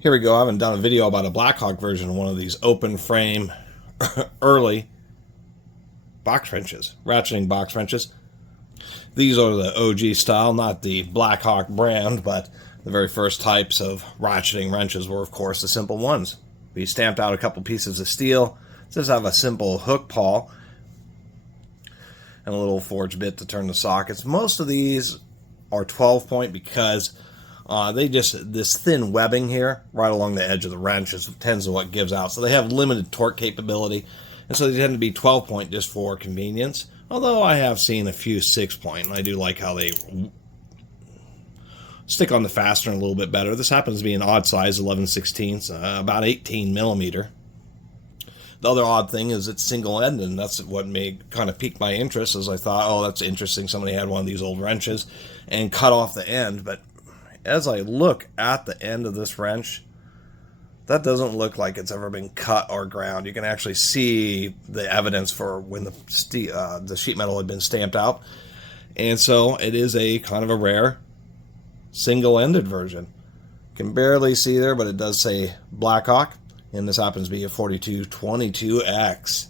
Here we go. I haven't done a video about a BlackHawk version of one of these open frame early box wrenches, ratcheting box wrenches. These are the OG style, not the BlackHawk brand, but the very first types of ratcheting wrenches were, of course, the simple ones. We stamped out a couple pieces of steel. Just have a simple hook pawl and a little forged bit to turn the sockets. Most of these are 12-point because this thin webbing here right along the edge of the wrench tends to what gives out. So they have limited torque capability, and so they tend to be 12-point just for convenience. Although I have seen a few 6-point, and I do like how they stick on the fastener a little bit better. This happens to be an odd size, 11/16, about 18 millimeter. The other odd thing is it's single-ended, and that's what kind of piqued my interest, as I thought, oh, that's interesting. Somebody had one of these old wrenches and cut off the end. But as I look at the end of this wrench, that doesn't look like it's ever been cut or ground. You can actually see the evidence for when the sheet metal had been stamped out. And so it is a kind of a rare single-ended version. Can barely see there, but it does say BlackHawk, and this happens to be a 4222X.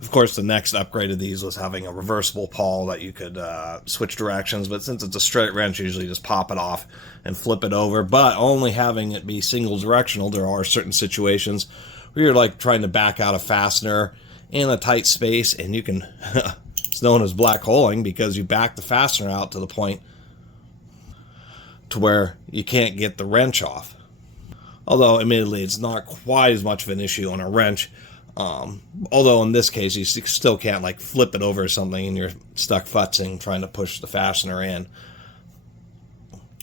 Of course, the next upgrade of these was having a reversible pawl that you could switch directions, but since it's a straight wrench, you usually just pop it off and flip it over. But only having it be single directional, there are certain situations where you're like trying to back out a fastener in a tight space, and you can, it's known as black holing because you back the fastener out to the point to where you can't get the wrench off. Although, admittedly, it's not quite as much of an issue on a wrench. Although in this case, you still can't like flip it over or something and you're stuck futzing trying to push the fastener in.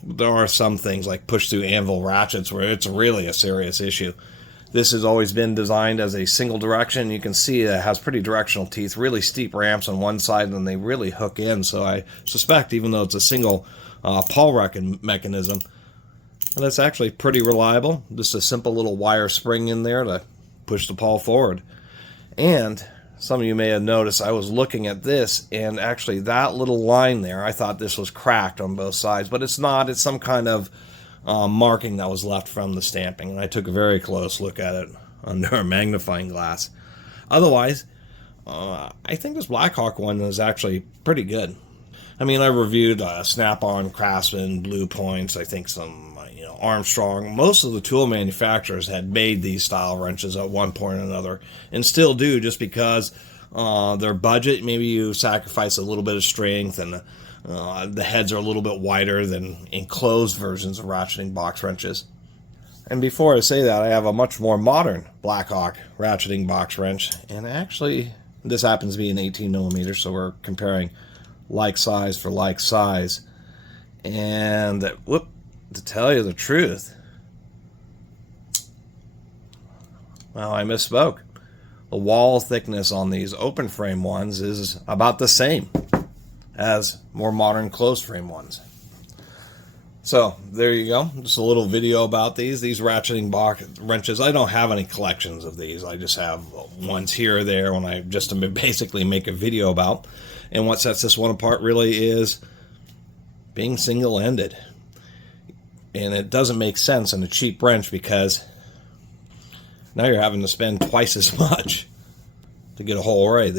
There are some things like push-through anvil ratchets where it's really a serious issue. This has always been designed as a single direction. You can see it has pretty directional teeth, really steep ramps on one side, and they really hook in. So I suspect, even though it's a single pawl mechanism, and it's actually pretty reliable. Just a simple little wire spring in there to push the pawl forward. And some of you may have noticed I was looking at this, and actually that little line there, I thought this was cracked on both sides, but it's not. It's some kind of marking that was left from the stamping, and I took a very close look at it under a magnifying glass. Otherwise, I think this BlackHawk one is actually pretty good. I mean, I reviewed Snap-on, Craftsman, Blue Points, I think some Armstrong. Most of the tool manufacturers had made these style wrenches at one point or another, and still do, just because their budget, maybe you sacrifice a little bit of strength, and the heads are a little bit wider than enclosed versions of ratcheting box wrenches. And before I say that, I have a much more modern BlackHawk ratcheting box wrench, and actually this happens to be an 18 millimeter, so we're comparing like size for like size. And to tell you the truth, well, I misspoke. The wall thickness on these open frame ones is about the same as more modern closed frame ones. So there you go. Just a little video about these ratcheting box wrenches. I don't have any collections of these. I just have ones here or there when I just basically make a video about. And what sets this one apart really is being single-ended. And it doesn't make sense in a cheap wrench because now you're having to spend twice as much to get a whole array.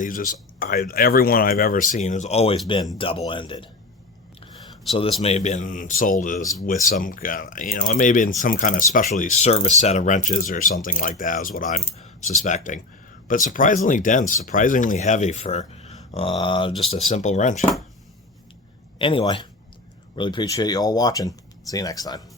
Every one I've ever seen has always been double-ended. So this may have been sold with some, it may have been some kind of specialty service set of wrenches or something like that is what I'm suspecting. But surprisingly dense, surprisingly heavy for just a simple wrench. Anyway, really appreciate you all watching. See you next time.